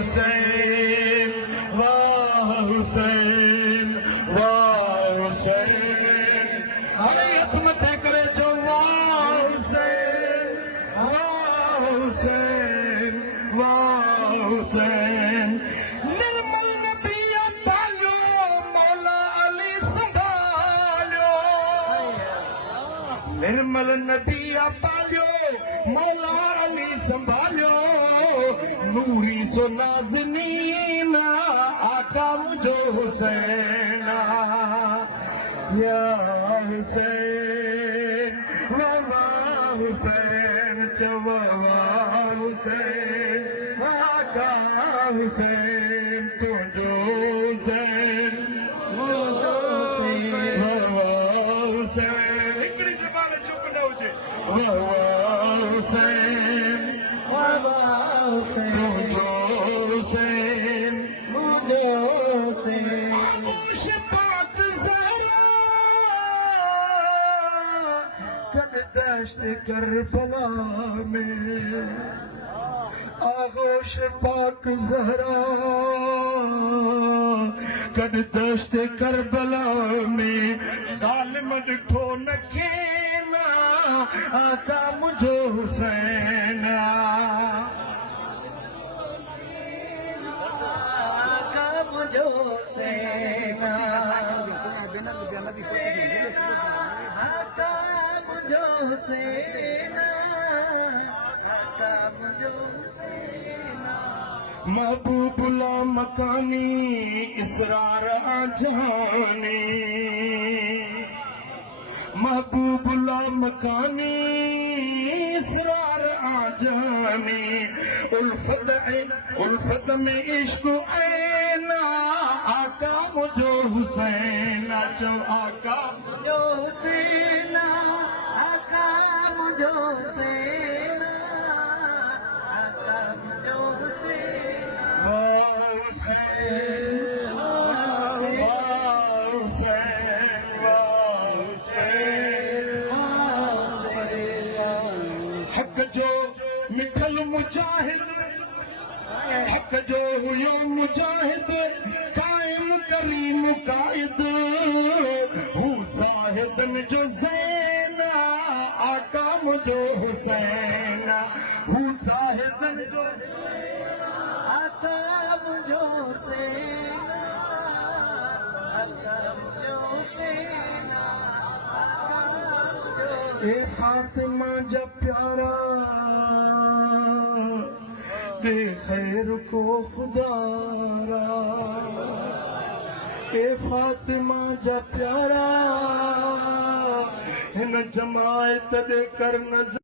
हुसैन वाह हुसैन वाह हुसैन अरे हथ मथे करे जो वाह हुसैन वाह हुसैन वाह हुसैन निर्मल नबी पालो मौला अली संभालो निर्मल नबी पालो मौला अली संभालो नूरी सो नाज़नीना आका मुझो हुसैना या हुसैन वाह हुसैन चवा हुसैन आका हुसैन तुझो हुसैन वाह हुसैन हिकिड़ी ज़बान चुप न हुजे वाह हुसैन तुझो हुसैन आगोश पाक ज़हरा कद दश्त करबला में आगोश पाक ज़हरा कद दश्त करबला में ज़ालिम ॾिठो न खेना आका मुझो हुसैन मुझो सेना आका मुझो सेना आका मुझो सेना महबूबुल्ला मकानी इसरार आजानी महबूबुल्ला मकानी इसरार आजानी उल्फत में इश्क ऐना आका मुझो हुसैन चो आका मुझो सेना आका मुझो सेना आका मुझो सेना वाह हुसैन वाह हुसैन वाह हुसैन हक जो मिठल मुजाहिद हक जो हुयो मुजाहिद कायम करीम कायद हू साहिदन जो ज़ैना आका मुझो हुसैन हू साहिदन जो आका मुझो सेना आका मुझो सेना आका मुझो ए फातिमा जा प्यारा दे खैर को खुदारा ए फातिमा जा प्यारा हिन जमायत दे कर नज़र